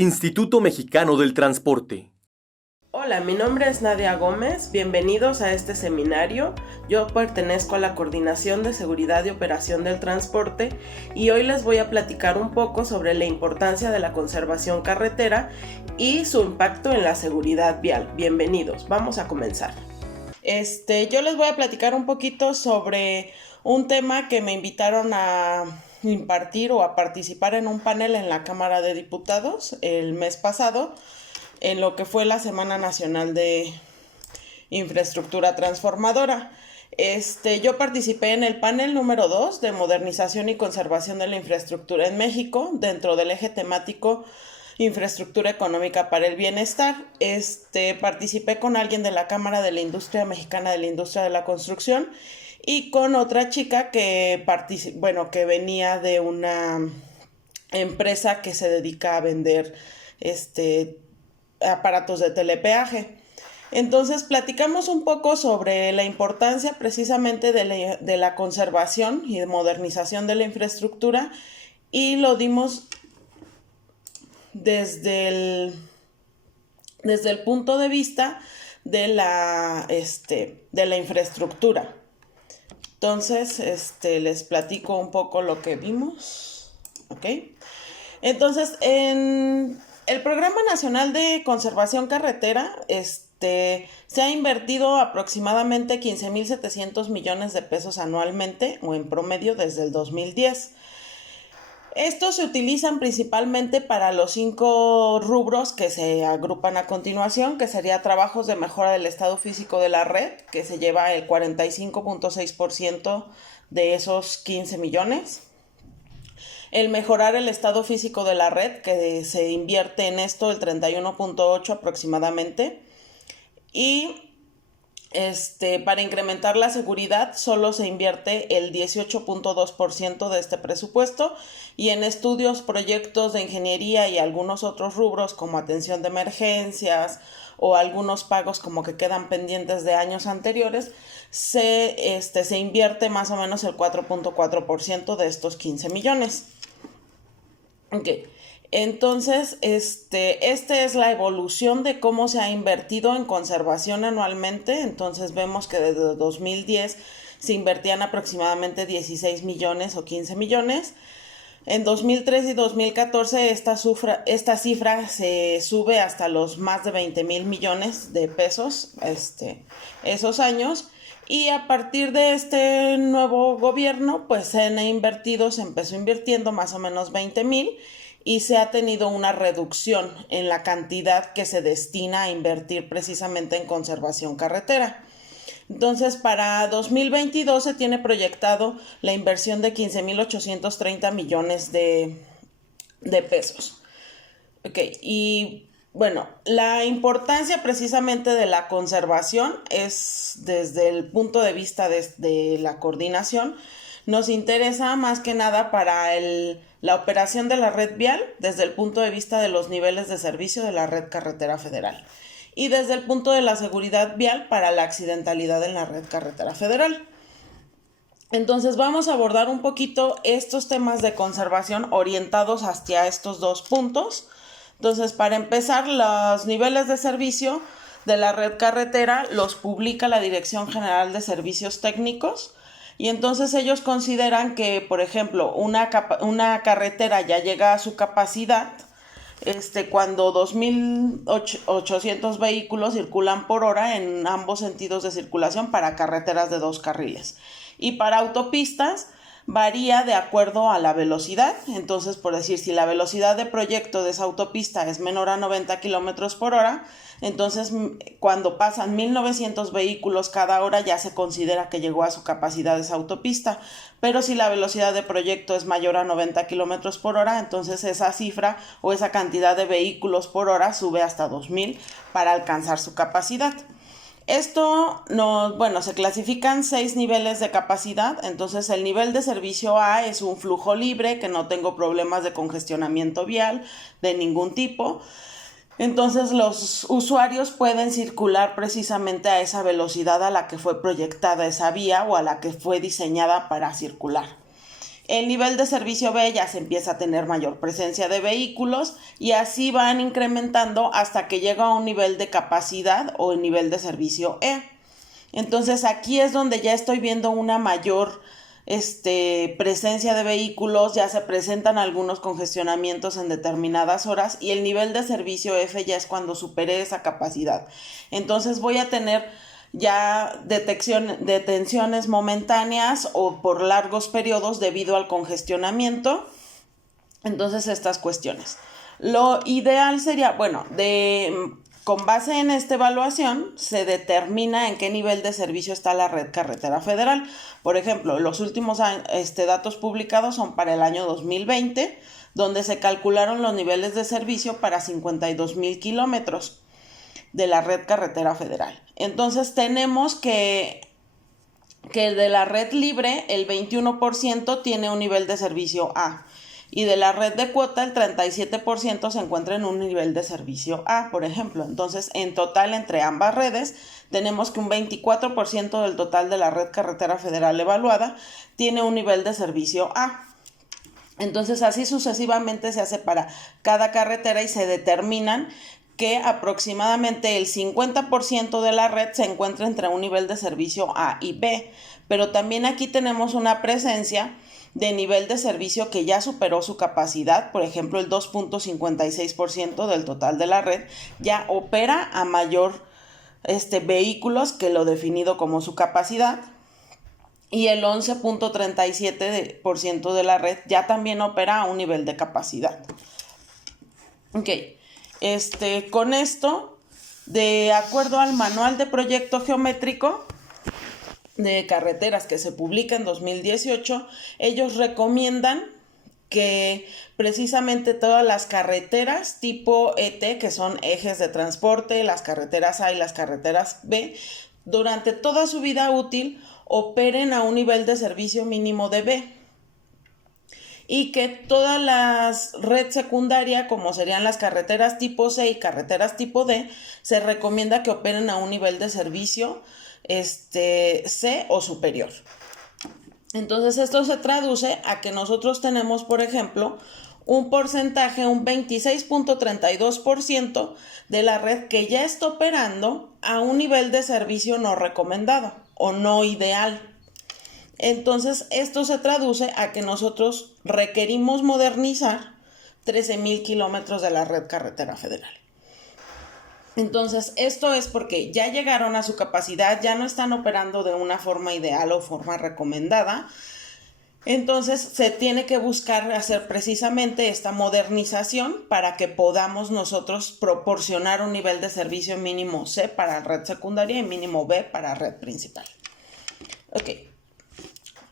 Instituto Mexicano del Transporte. Hola, mi nombre es Nadia Gómez, bienvenidos a este seminario. Yo pertenezco a la Coordinación de Seguridad y Operación del Transporte y hoy les voy a platicar un poco sobre la importancia de la conservación carretera y su impacto en la seguridad vial. Bienvenidos, vamos a comenzar. Yo les voy a platicar un poquito sobre un tema que me invitaron a impartir o a participar en un panel en la Cámara de Diputados el mes pasado, en lo que fue la Semana Nacional de Infraestructura Transformadora. Yo participé en el panel número 2 de modernización y conservación de la infraestructura en México, dentro del eje temático Infraestructura Económica para el Bienestar. Participé con alguien de la Cámara de la Industria Mexicana de la Industria de la Construcción y con otra chica que venía de una empresa que se dedica a vender aparatos de telepeaje. Entonces platicamos un poco sobre la importancia precisamente de la conservación y de modernización de la infraestructura y lo dimos desde el punto de vista de la infraestructura. Entonces, les platico un poco lo que vimos. ¿Ok? Entonces, en el Programa Nacional de Conservación Carretera, se ha invertido aproximadamente 15,700 millones de pesos anualmente o en promedio desde el 2010. Estos se utilizan principalmente para los 5 rubros que se agrupan a continuación, que sería trabajos de mejora del estado físico de la red, que se lleva el 45.6% de esos 15 millones. El mejorar el estado físico de la red, que se invierte en esto el 31.8% aproximadamente. Y para incrementar la seguridad solo se invierte el 18.2% de este presupuesto, y en estudios, proyectos de ingeniería y algunos otros rubros como atención de emergencias o algunos pagos como que quedan pendientes de años anteriores, se invierte más o menos el 4.4% de estos 15 millones. Ok. Entonces, es la evolución de cómo se ha invertido en conservación anualmente. Entonces vemos que desde 2010 se invertían aproximadamente 16 millones o 15 millones. En 2013 y 2014 esta cifra se sube hasta los más de 20,000 millones de pesos esos años. Y a partir de este nuevo gobierno, pues se empezó invirtiendo más o menos 20,000 y se ha tenido una reducción en la cantidad que se destina a invertir precisamente en conservación carretera. Entonces, para 2022 se tiene proyectado la inversión de 15,830 millones de pesos. Ok, y bueno, la importancia precisamente de la conservación es desde el punto de vista de la coordinación. Nos interesa más que nada para la operación de la red vial desde el punto de vista de los niveles de servicio de la red carretera federal y desde el punto de la seguridad vial para la accidentalidad en la red carretera federal. Entonces vamos a abordar un poquito estos temas de conservación orientados hacia estos dos puntos. Entonces, para empezar, los niveles de servicio de la red carretera los publica la Dirección General de Servicios Técnicos. Y entonces ellos consideran que, por ejemplo, una carretera ya llega a su capacidad cuando 2,800 vehículos circulan por hora en ambos sentidos de circulación para carreteras de 2 carriles. Y para autopistas varía de acuerdo a la velocidad. Entonces, por decir, si la velocidad de proyecto de esa autopista es menor a 90 kilómetros por hora, entonces cuando pasan 1,900 vehículos cada hora ya se considera que llegó a su capacidad esa autopista. Pero si la velocidad de proyecto es mayor a 90 kilómetros por hora, entonces esa cifra o esa cantidad de vehículos por hora sube hasta 2,000 para alcanzar su capacidad. Se clasifican 6 niveles de capacidad. Entonces el nivel de servicio A es un flujo libre, que no tengo problemas de congestionamiento vial de ningún tipo. Entonces los usuarios pueden circular precisamente a esa velocidad a la que fue proyectada esa vía o a la que fue diseñada para circular. El nivel de servicio B ya se empieza a tener mayor presencia de vehículos y así van incrementando hasta que llega a un nivel de capacidad o el nivel de servicio E. Entonces aquí es donde ya estoy viendo una mayor presencia de vehículos, ya se presentan algunos congestionamientos en determinadas horas y el nivel de servicio F ya es cuando supere esa capacidad. Entonces voy a tener ya detenciones momentáneas o por largos periodos debido al congestionamiento. Entonces estas cuestiones. Lo ideal sería, con base en esta evaluación se determina en qué nivel de servicio está la red carretera federal. Por ejemplo, los últimos datos publicados son para el año 2020, donde se calcularon los niveles de servicio para 52,000 kilómetros de la red carretera federal. Entonces tenemos que de la red libre el 21% tiene un nivel de servicio A y de la red de cuota el 37% se encuentra en un nivel de servicio A, por ejemplo. Entonces, en total entre ambas redes tenemos que un 24% del total de la red carretera federal evaluada tiene un nivel de servicio A. Entonces, así sucesivamente se hace para cada carretera y se determinan que aproximadamente el 50% de la red se encuentra entre un nivel de servicio A y B, pero también aquí tenemos una presencia de nivel de servicio que ya superó su capacidad. Por ejemplo, el 2.56% del total de la red ya opera a mayor vehículos que lo definido como su capacidad, y el 11.37% de la red ya también opera a un nivel de capacidad. Ok. Con esto, de acuerdo al manual de proyecto geométrico de carreteras que se publica en 2018, ellos recomiendan que precisamente todas las carreteras tipo ET, que son ejes de transporte, las carreteras A y las carreteras B, durante toda su vida útil operen a un nivel de servicio mínimo de B. Y que toda la red secundaria, como serían las carreteras tipo C y carreteras tipo D, se recomienda que operen a un nivel de servicio C o superior. Entonces esto se traduce a que nosotros tenemos, por ejemplo, un porcentaje, un 26.32% de la red que ya está operando a un nivel de servicio no recomendado o no ideal. Entonces, esto se traduce a que nosotros requerimos modernizar 13,000 kilómetros de la red carretera federal. Entonces, esto es porque ya llegaron a su capacidad, ya no están operando de una forma ideal o forma recomendada. Entonces, se tiene que buscar hacer precisamente esta modernización para que podamos nosotros proporcionar un nivel de servicio mínimo C para red secundaria y mínimo B para red principal. Ok.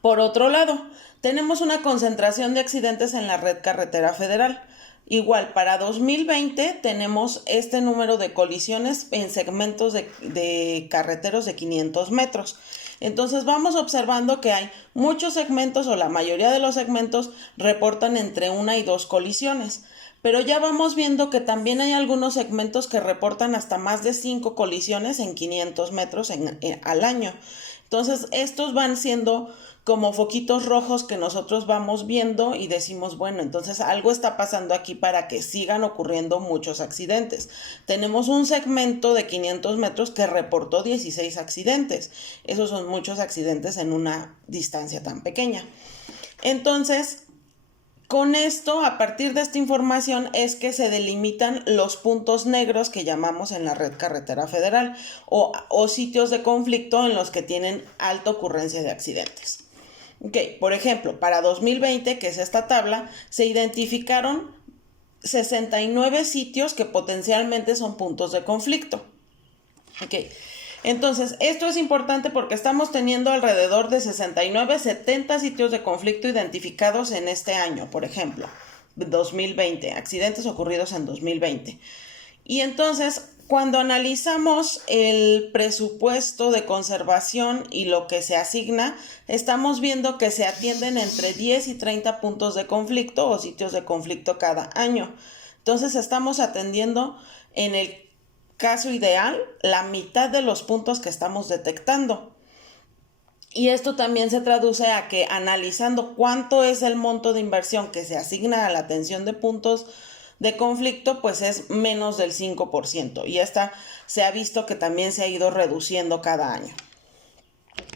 Por otro lado, tenemos una concentración de accidentes en la red carretera federal. Igual, para 2020 tenemos este número de colisiones en segmentos de carreteros de 500 metros. Entonces vamos observando que hay muchos segmentos o la mayoría de los segmentos reportan entre 1 y 2 colisiones. Pero ya vamos viendo que también hay algunos segmentos que reportan hasta más de 5 colisiones en 500 metros al año. Entonces estos van siendo como foquitos rojos que nosotros vamos viendo y decimos, bueno, entonces algo está pasando aquí para que sigan ocurriendo muchos accidentes. Tenemos un segmento de 500 metros que reportó 16 accidentes. Esos son muchos accidentes en una distancia tan pequeña. Entonces, con esto, a partir de esta información, es que se delimitan los puntos negros que llamamos en la red carretera federal o sitios de conflicto en los que tienen alta ocurrencia de accidentes. Por ejemplo, para 2020, que es esta tabla, se identificaron 69 sitios que potencialmente son puntos de conflicto. Entonces, esto es importante porque estamos teniendo alrededor de 69, 70 sitios de conflicto identificados en este año, por ejemplo, 2020, accidentes ocurridos en 2020. Y entonces, cuando analizamos el presupuesto de conservación y lo que se asigna, estamos viendo que se atienden entre 10 y 30 puntos de conflicto o sitios de conflicto cada año. Entonces, estamos atendiendo en el caso ideal la mitad de los puntos que estamos detectando. Y esto también se traduce a que analizando cuánto es el monto de inversión que se asigna a la atención de puntos de conflicto, pues es menos del 5%. Y esta se ha visto que también se ha ido reduciendo cada año.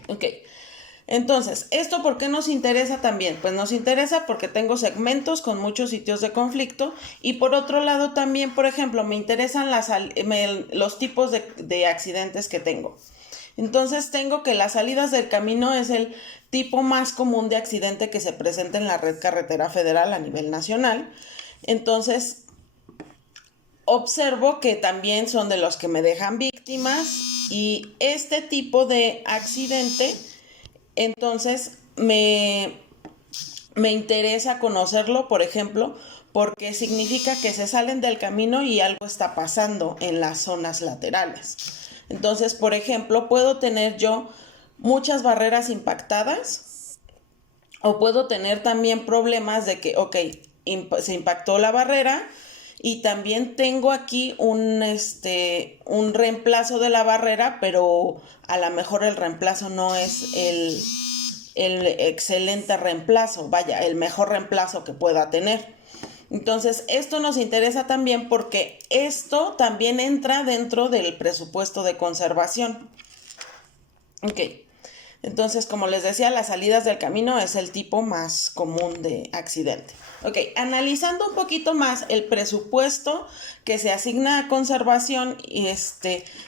Ok. Entonces, ¿esto por qué nos interesa también? Pues nos interesa porque tengo segmentos con muchos sitios de conflicto y por otro lado también, por ejemplo, me interesan los tipos de accidentes que tengo. Entonces tengo que las salidas del camino es el tipo más común de accidente que se presenta en la red carretera federal a nivel nacional. Entonces observo que también son de los que me dejan víctimas y este tipo de accidente entonces me interesa conocerlo, por ejemplo, porque significa que se salen del camino y algo está pasando en las zonas laterales. Entonces, por ejemplo, puedo tener yo muchas barreras impactadas o puedo tener también problemas de que, se impactó la barrera y también tengo aquí un reemplazo de la barrera, pero a lo mejor el reemplazo no es el excelente reemplazo, vaya, el mejor reemplazo que pueda tener. Entonces, esto nos interesa también porque esto también entra dentro del presupuesto de conservación. Ok, entonces, como les decía, las salidas del camino es el tipo más común de accidente. Ok, analizando un poquito más el presupuesto que se asigna a conservación,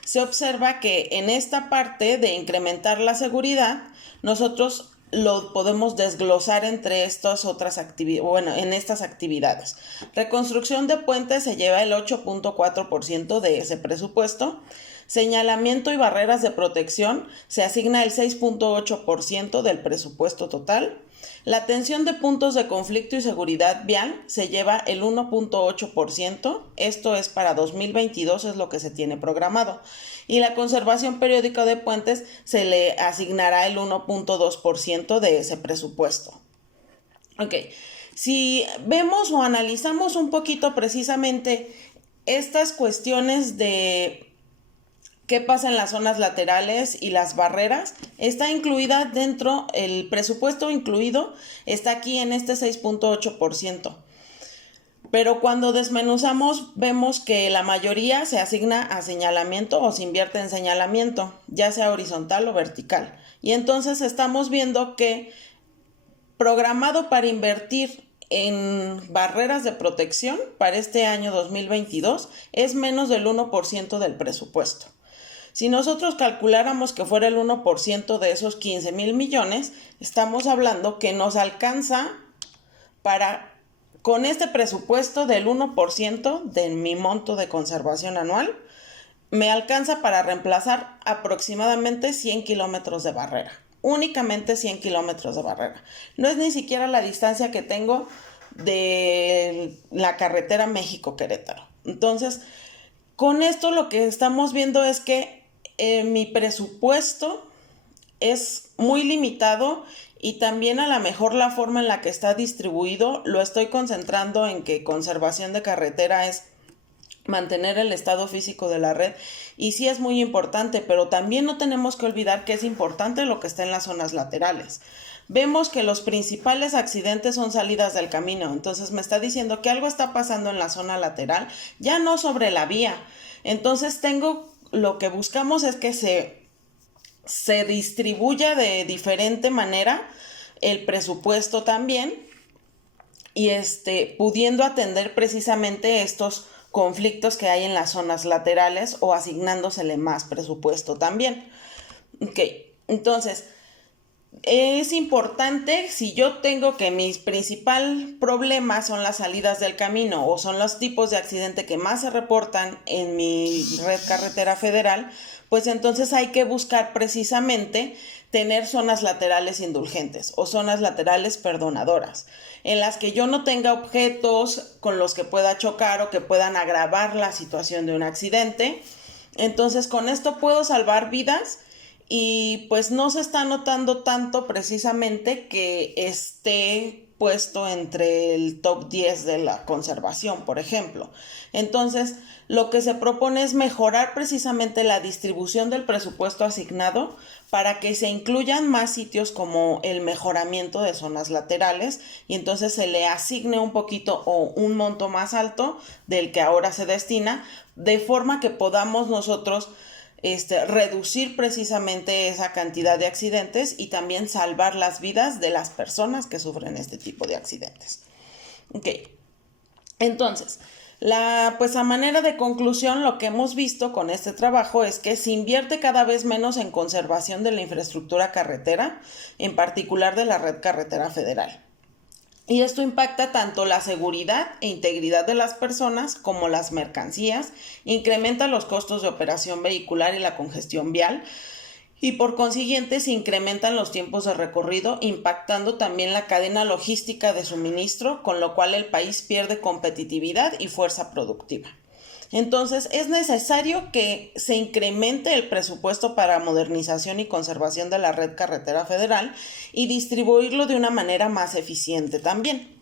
se observa que en esta parte de incrementar la seguridad, nosotros lo podemos desglosar entre estas otras actividades, en estas actividades. Reconstrucción de puentes se lleva el 8.4% de ese presupuesto. Señalamiento y barreras de protección se asigna el 6.8% del presupuesto total. La atención de puntos de conflicto y seguridad vial se lleva el 1.8%, esto es para 2022, es lo que se tiene programado. Y la conservación periódica de puentes se le asignará el 1.2% de ese presupuesto. Ok, si vemos o analizamos un poquito precisamente estas cuestiones de qué pasa en las zonas laterales y las barreras, está incluida dentro, el presupuesto incluido está aquí en este 6.8%. Pero cuando desmenuzamos vemos que la mayoría se asigna a señalamiento o se invierte en señalamiento, ya sea horizontal o vertical. Y entonces estamos viendo que programado para invertir en barreras de protección para este año 2022 es menos del 1% del presupuesto. Si nosotros calculáramos que fuera el 1% de esos 15,000 millones, estamos hablando que nos alcanza con este presupuesto del 1% de mi monto de conservación anual, me alcanza para reemplazar aproximadamente 100 kilómetros de barrera. Únicamente 100 kilómetros de barrera. No es ni siquiera la distancia que tengo de la carretera México-Querétaro. Entonces, con esto lo que estamos viendo es que mi presupuesto es muy limitado y también a lo mejor la forma en la que está distribuido lo estoy concentrando en que conservación de carretera es mantener el estado físico de la red y sí es muy importante, pero también no tenemos que olvidar que es importante lo que está en las zonas laterales. Vemos que los principales accidentes son salidas del camino, entonces me está diciendo que algo está pasando en la zona lateral, ya no sobre la vía. Entonces lo que buscamos es que se distribuya de diferente manera el presupuesto también y pudiendo atender precisamente estos conflictos que hay en las zonas laterales o asignándosele más presupuesto también. Ok, entonces es importante, si yo tengo que mis principal problemas son las salidas del camino o son los tipos de accidente que más se reportan en mi red carretera federal, pues entonces hay que buscar precisamente tener zonas laterales indulgentes o zonas laterales perdonadoras, en las que yo no tenga objetos con los que pueda chocar o que puedan agravar la situación de un accidente. Entonces con esto puedo salvar vidas y pues no se está notando tanto precisamente que esté puesto entre el top 10 de la conservación, por ejemplo. Entonces, lo que se propone es mejorar precisamente la distribución del presupuesto asignado para que se incluyan más sitios como el mejoramiento de zonas laterales y entonces se le asigne un poquito o un monto más alto del que ahora se destina, de forma que podamos nosotros reducir precisamente esa cantidad de accidentes y también salvar las vidas de las personas que sufren este tipo de accidentes. Ok, entonces, pues a manera de conclusión, lo que hemos visto con este trabajo es que se invierte cada vez menos en conservación de la infraestructura carretera, en particular de la red carretera federal. Y esto impacta tanto la seguridad e integridad de las personas como las mercancías, incrementa los costos de operación vehicular y la congestión vial, y por consiguiente se incrementan los tiempos de recorrido, impactando también la cadena logística de suministro, con lo cual el país pierde competitividad y fuerza productiva. Entonces, es necesario que se incremente el presupuesto para modernización y conservación de la red carretera federal y distribuirlo de una manera más eficiente también.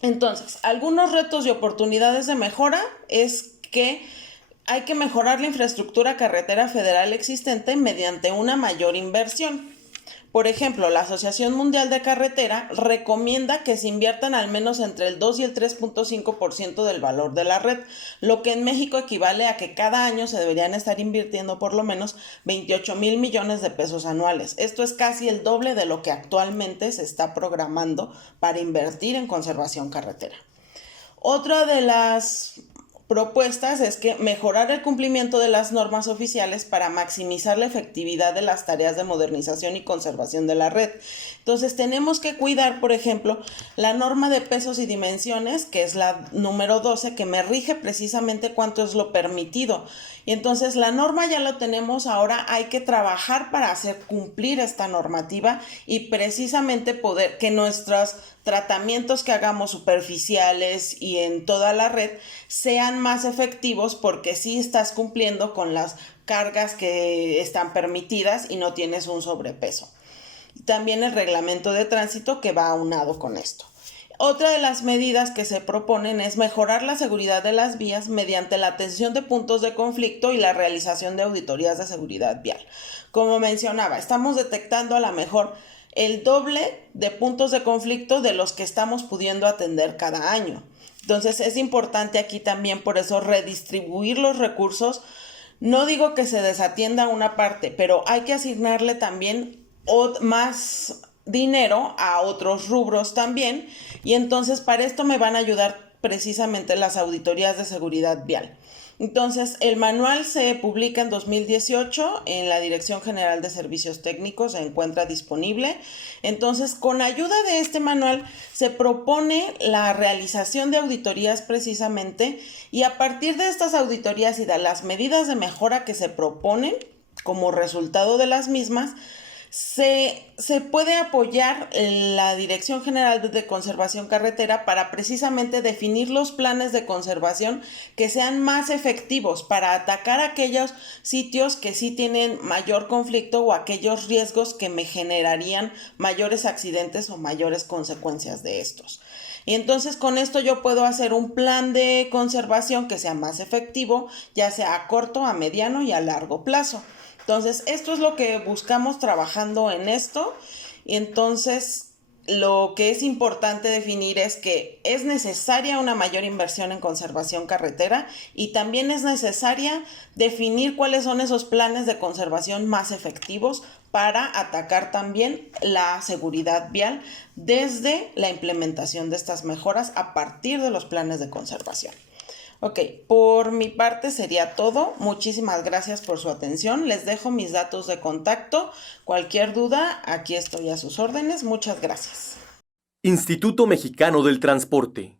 Entonces, algunos retos y oportunidades de mejora es que hay que mejorar la infraestructura carretera federal existente mediante una mayor inversión. Por ejemplo, la Asociación Mundial de Carretera recomienda que se inviertan al menos entre el 2 y el 3.5% del valor de la red, lo que en México equivale a que cada año se deberían estar invirtiendo por lo menos 28,000 millones de pesos anuales. Esto es casi el doble de lo que actualmente se está programando para invertir en conservación carretera. Otra de las propuestas es que mejorar el cumplimiento de las normas oficiales para maximizar la efectividad de las tareas de modernización y conservación de la red. Entonces tenemos que cuidar, por ejemplo, la norma de pesos y dimensiones, que es la número 12, que me rige precisamente cuánto es lo permitido. Y entonces la norma ya lo tenemos, ahora hay que trabajar para hacer cumplir esta normativa y precisamente poder que nuestros tratamientos que hagamos superficiales y en toda la red sean más efectivos, porque sí estás cumpliendo con las cargas que están permitidas y no tienes un sobrepeso. También el reglamento de tránsito que va aunado con esto. Otra de las medidas que se proponen es mejorar la seguridad de las vías mediante la atención de puntos de conflicto y la realización de auditorías de seguridad vial. Como mencionaba, estamos detectando a lo mejor el doble de puntos de conflicto de los que estamos pudiendo atender cada año. Entonces es importante aquí también por eso redistribuir los recursos. No digo que se desatienda una parte, pero hay que asignarle también más dinero a otros rubros también, y entonces para esto me van a ayudar precisamente las auditorías de seguridad vial. Entonces, el manual se publica en 2018 en la Dirección General de Servicios Técnicos, se encuentra disponible. Entonces, con ayuda de este manual se propone la realización de auditorías precisamente, y a partir de estas auditorías y de las medidas de mejora que se proponen como resultado de las mismas, se puede apoyar la Dirección General de Conservación Carretera para precisamente definir los planes de conservación que sean más efectivos para atacar aquellos sitios que sí tienen mayor conflicto o aquellos riesgos que me generarían mayores accidentes o mayores consecuencias de estos. Y entonces con esto yo puedo hacer un plan de conservación que sea más efectivo, ya sea a corto, a mediano y a largo plazo. Entonces, esto es lo que buscamos trabajando en esto. Y entonces, lo que es importante definir es que es necesaria una mayor inversión en conservación carretera, y también es necesaria definir cuáles son esos planes de conservación más efectivos para atacar también la seguridad vial desde la implementación de estas mejoras a partir de los planes de conservación. Ok, por mi parte sería todo. Muchísimas gracias por su atención. Les dejo mis datos de contacto. Cualquier duda, aquí estoy a sus órdenes. Muchas gracias. Instituto Mexicano del Transporte.